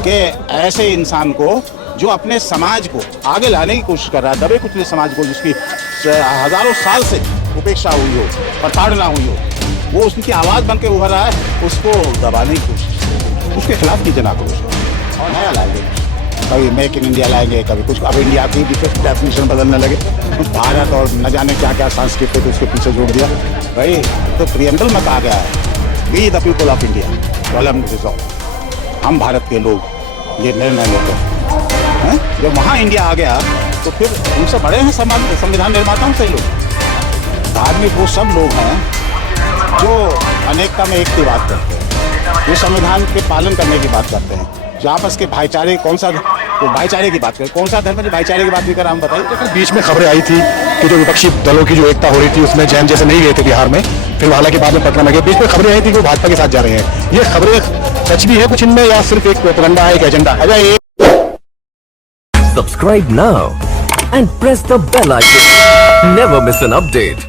कि ऐसे इंसान को जो अपने समाज को आगे लाने की कोशिश कर रहा है, दबे कुचले समाज को जिसकी हजारों साल से उपेक्षा हुई हो, प्रताड़ना हुई हो, वो उसकी आवाज़ बन के उभर रहा है, उसको दबाने की कोशिश, उसके खिलाफ की जनाक्रोश और नया लाएंगे। कभी मेक इन इंडिया लाएंगे, कभी कुछ। अब इंडिया की भी डेफिनेशन बदलने लगे, भारत और न जाने क्या क्या संस्कृति उसके पीछे जोड़ दिया। भाई तो प्रियम्बल में कहा गया है, we the people of India problem resolve, हम भारत के लोग ये निर्णय लेते हैं। जब वहाँ इंडिया आ गया तो फिर उनसे बड़े हैं संविधान निर्माताओं से लोग। धार्मिक वो सब लोग हैं जो अनेकता में एक की बात करते हैं, जो संविधान के पालन करने की बात करते हैं, जो आपस के भाईचारे, कौन सा तो भाईचारे की बात करें, कौन सा धर्म है जो भाईचारे की बात नहीं कर रहा, हम बताइए। तो फिर बीच में खबरें आई थी कि जो विपक्षी दलों की जो एकता हो रही थी उसमें जैन जैसे नहीं गए थे बिहार में, फिर हालांकि बाद में पटना में गए। बीच में खबरें आई थी कि वो भाजपा के साथ जा रहे हैं। ये खबरें सच भी है कुछ इनमें या सिर्फ एक प्रोपेगेंडा है, एक एजेंडा है? Subscribe now and press the bell icon. Never miss an update.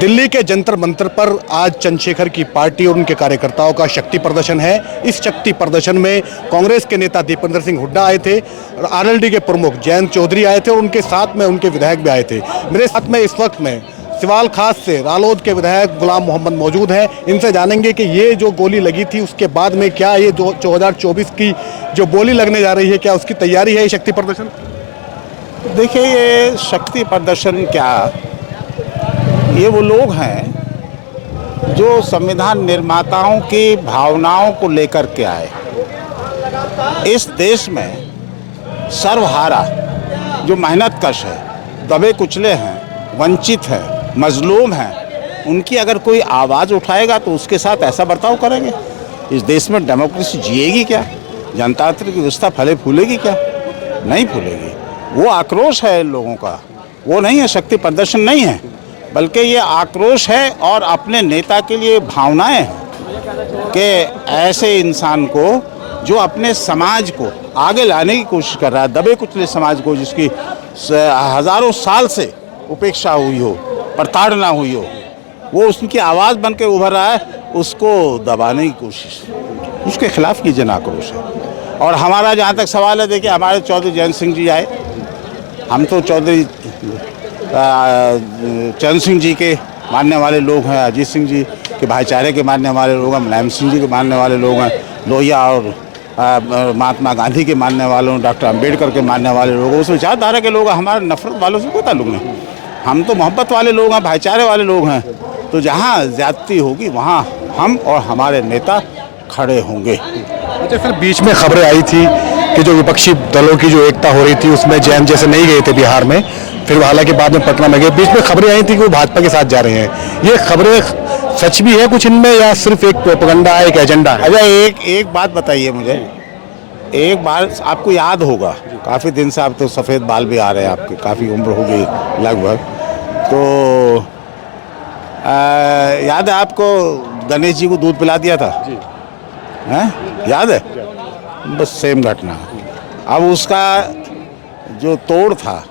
Delhi के जंतर मंतर पर आज चंद्रशेखर की पार्टी और उनके कार्यकर्ताओं का शक्ति प्रदर्शन है। इस शक्ति प्रदर्शन में कांग्रेस के नेता दीपेंद्र सिंह हुड्डा आए थे और आरएलडी के प्रमुख जयंत चौधरी आए थे और उनके साथ में उनके विधायक भी आए थे। मेरे साथ में इस वक्त में सिवाल खास से रालोद के विधायक गुलाम मोहम्मद मौजूद हैं। इनसे जानेंगे कि ये जो गोली लगी थी उसके बाद में क्या ये 2024 की जो बोली लगने जा रही है, क्या उसकी तैयारी है ये शक्ति प्रदर्शन? देखिए, ये शक्ति प्रदर्शन क्या, ये वो लोग हैं जो संविधान निर्माताओं की भावनाओं को लेकर के आए। इस देश में सर्वहारा जो मेहनतकश है, दबे कुचले हैं, वंचित हैं, मजलूम हैं, उनकी अगर कोई आवाज़ उठाएगा तो उसके साथ ऐसा बर्ताव करेंगे। इस देश में डेमोक्रेसी जिएगी क्या? जनतांत्रिक व्यवस्था फले फूलेगी क्या? नहीं फूलेगी। वो आक्रोश है इन लोगों का, वो नहीं है, शक्ति प्रदर्शन नहीं है, बल्कि ये आक्रोश है और अपने नेता के लिए भावनाएं हैं कि ऐसे इंसान को जो अपने समाज को आगे लाने की कोशिश कर रहा है, दबे कुचले समाज को जिसकी हजारों साल से उपेक्षा हुई हो, प्रताड़ना हुई हो, वो उसकी आवाज़ बन के उभर रहा है, उसको दबाने की कोशिश, उसके खिलाफ की जनाक्रोश है। और हमारा जहाँ तक सवाल है, देखिए हमारे चौधरी जयंत सिंह जी आए, हम तो चौधरी चरण सिंह जी के मानने वाले लोग हैं, अजीत सिंह जी के भाईचारे के मानने वाले लोग हैं, मुलायम सिंह जी के मानने वाले लोग हैं, लोहिया और महात्मा गांधी के मानने वालों, डॉक्टर अंबेडकर के मानने वाले लोग, उस विचारधारा के लोग हैं। हमारे नफरत वालों से कोई ताल्लुक नहीं, हम तो मोहब्बत वाले लोग हैं, भाईचारे वाले लोग हैं। तो जहाँ ज्यादती होगी वहाँ हम और हमारे नेता खड़े होंगे। अच्छा, फिर बीच में खबरें आई थी कि जो विपक्षी दलों की जो एकता हो रही थी उसमें जैन जैसे नहीं गए थे बिहार में, फिर हालांकि बाद में पटना में गए। बीच में खबरें आई थी कि वो भाजपा के साथ जा रहे हैं। ये खबरें सच भी है कुछ इनमें या सिर्फ एक प्रोपेगेंडा है, एक एजेंडा है? अच्छा, एक बात बताइए मुझे, एक बार आपको याद होगा, काफ़ी दिन से आप तो सफ़ेद बाल भी आ रहे हैं, आपकी काफ़ी उम्र हो गई लगभग, तो याद है आपको गणेश जी को दूध पिला दिया था जी? हैं, याद है? बस सेम घटना। अब उसका जो तोड़ था,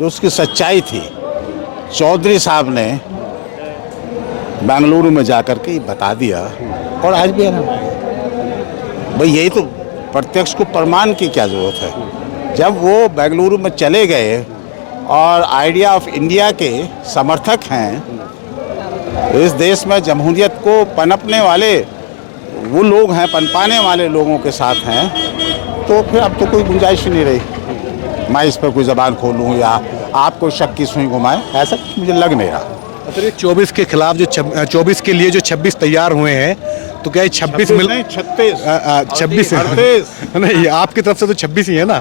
जो उसकी सच्चाई थी, चौधरी साहब ने बेंगलुरु में जाकर के बता दिया और आज भी है ना भाई, यही तो प्रत्यक्ष को प्रमाण की क्या ज़रूरत है। जब वो बेंगलुरु में चले गए और आइडिया ऑफ इंडिया के समर्थक हैं, इस देश में जमहूरियत को पनपने वाले वो लोग हैं, पनपाने वाले लोगों के साथ हैं, तो फिर अब तो कोई गुंजाइश ही नहीं रही मैं इस पर कोई ज़बान खोलूँ या आपको शक की सुई घुमाए, ऐसा मुझे लग नहीं रहा। तो 24 के खिलाफ जो 24 के लिए जो 26 तैयार हुए हैं, तो क्या 26 मिल नहीं 36 नहीं, आपकी तरफ से तो 26 ही है ना?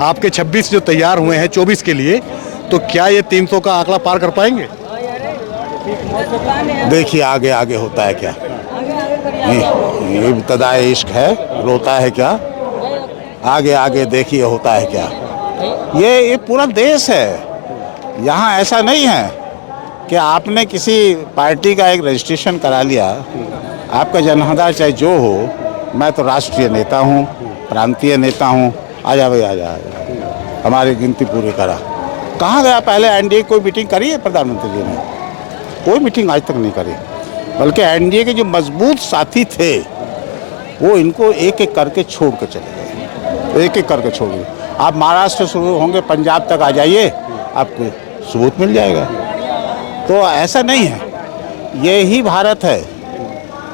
आपके 26 जो तैयार हुए हैं 24 के लिए, तो क्या ये 300 का आंकड़ा पार कर पाएंगे? देखिए आगे आगे होता है क्या, ये इब्तदाए इश्क है, रोता है क्या, आगे आगे देखिए होता है क्या। ये पूरा देश है, यहाँ ऐसा नहीं है कि आपने किसी पार्टी का एक रजिस्ट्रेशन करा लिया, आपका जनाधार चाहे जो हो, मैं तो राष्ट्रीय नेता हूँ, प्रांतीय नेता हूँ, आजा भाई आजा, हमारी गिनती पूरी करा। कहाँ गया पहले एनडीए कोई मीटिंग करी है प्रधानमंत्री जी ने? कोई मीटिंग आज तक नहीं करी, बल्कि एनडीए के जो मजबूत साथी थे वो इनको एक एक करके छोड़ के चले गए, एक एक करके छोड़ गए। आप महाराष्ट्र से शुरू होंगे, पंजाब तक आ जाइए, आपको सबूत मिल जाएगा। तो ऐसा नहीं है, यही भारत है,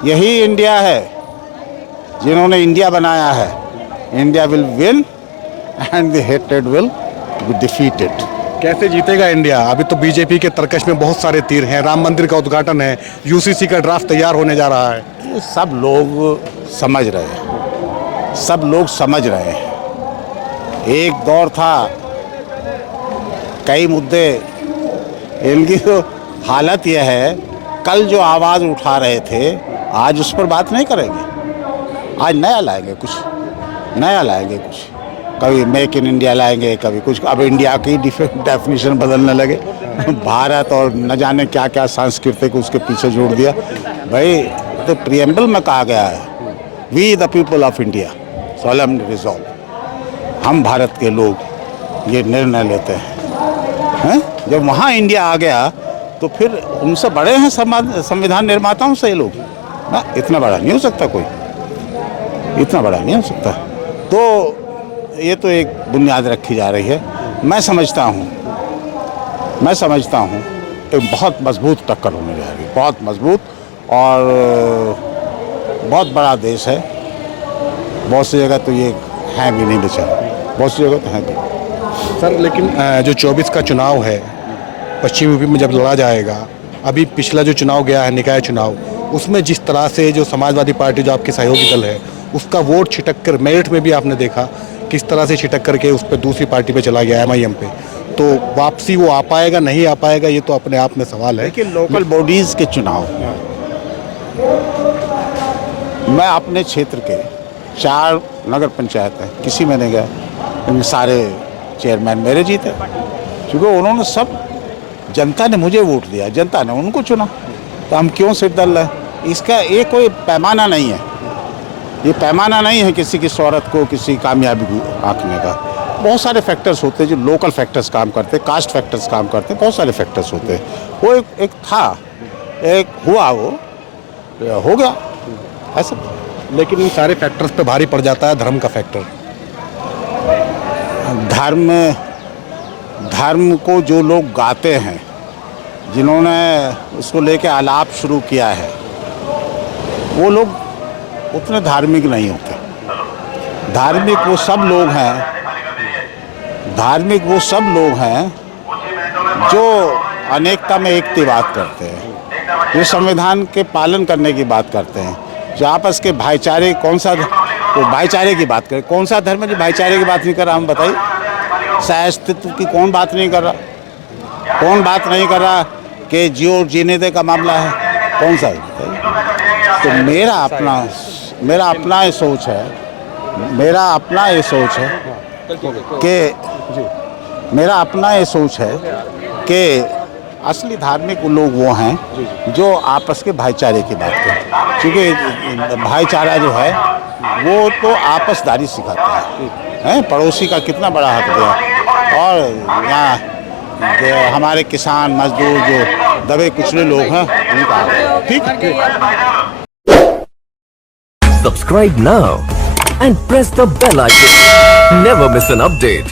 यही इंडिया है, जिन्होंने इंडिया बनाया है। India will win and the hated will be defeated. कैसे जीतेगा इंडिया? अभी तो बीजेपी के तरकश में बहुत सारे तीर हैं, राम मंदिर का उद्घाटन है, यूसीसी का ड्राफ्ट तैयार होने जा रहा है। ये सब लोग समझ रहे हैं, सब लोग समझ रहे हैं। एक दौर था, कई मुद्दे, इनकी तो हालत यह है, कल जो आवाज़ उठा रहे थे आज उस पर बात नहीं करेंगे, आज नया लाएंगे, कुछ नया लाएंगे, कुछ कभी मेक इन इंडिया लाएंगे, कभी कुछ। अब इंडिया की डेफिनेशन बदलने लगे, भारत और न जाने क्या क्या सांस्कृतिक उसके पीछे जोड़ दिया। भाई तो प्रियम्बल में कहा गया है, we the people of India solemn resolve, हम भारत के लोग ये निर्णय लेते हैं। जब वहाँ इंडिया आ गया तो फिर उनसे बड़े हैं संविधान निर्माताओं से ये लोग ना, इतना बड़ा नहीं हो सकता कोई, इतना बड़ा नहीं हो सकता। तो ये तो एक बुनियाद रखी जा रही है। मैं समझता हूँ एक बहुत मजबूत टक्कर होने जा रही है, बहुत मजबूत, और बहुत बड़ा देश है। बहुत सी जगह तो ये है भी नहीं बेचारा, बहुत सी जगह तो है भी। सर लेकिन जो 24 का चुनाव है पश्चिम यूपी में जब लड़ा जाएगा, अभी पिछला जो चुनाव गया है निकाय चुनाव, उसमें जिस तरह से जो समाजवादी पार्टी जो आपकी सहयोगी दल है उसका वोट छिटक कर, मेरिट में भी आपने देखा किस तरह से छिटक करके उस पर दूसरी पार्टी पे चला गया, MIM पे, तो वापसी वो आ पाएगा नहीं आ पाएगा ये तो अपने आप में सवाल है। लेकिन लोकल बॉडीज़ के चुनाव, मैं अपने क्षेत्र के 4 नगर पंचायत है, किसी में नहीं गया, इनमें सारे चेयरमैन मेरे जीते, क्योंकि उन्होंने सब, जनता ने मुझे वोट दिया, जनता ने उनको चुना, तो हम क्यों सिर दल रहे? इसका ये कोई पैमाना नहीं है, ये पैमाना नहीं है किसी की शोहरत को, किसी कामयाबी को आंकने का। बहुत सारे फैक्टर्स होते हैं, जो लोकल फैक्टर्स काम करते हैं, कास्ट फैक्टर्स काम करते हैं, बहुत सारे फैक्टर्स होते हैं। वो एक था, एक हुआ, वो हो गया ऐसा। लेकिन इन सारे फैक्टर्स पे भारी पड़ जाता है धर्म का फैक्टर। धर्म को जो लोग गाते हैं, जिन्होंने उसको लेके आलाप शुरू किया है, वो लोग उतने धार्मिक नहीं होते। धार्मिक वो सब लोग हैं, जो अनेकता में एक की बात करते हैं, जो संविधान के पालन करने की बात करते हैं, जो आपस के भाईचारे, कौन सा तो भाईचारे की बात करें, कौन सा धर्म है जो भाईचारे की बात नहीं कर रहा? हम बताइए, सहअस्तित्व की कौन बात नहीं कर रहा? कौन बात नहीं कर रहा कि जियो और जीने दे का मामला है? कौन सा है? तो मेरा अपना ये सोच है कि असली धार्मिक लोग वो हैं जो आपस के भाईचारे की बात करें, क्योंकि भाईचारा जो है वो तो आपसदारी सिखाता है। पड़ोसी का कितना बड़ा हक दिया, और यहाँ हमारे किसान मजदूर जो दबे कुचले लोग हैं उनका ठीक। Subscribe now and press the bell icon. Never miss an update.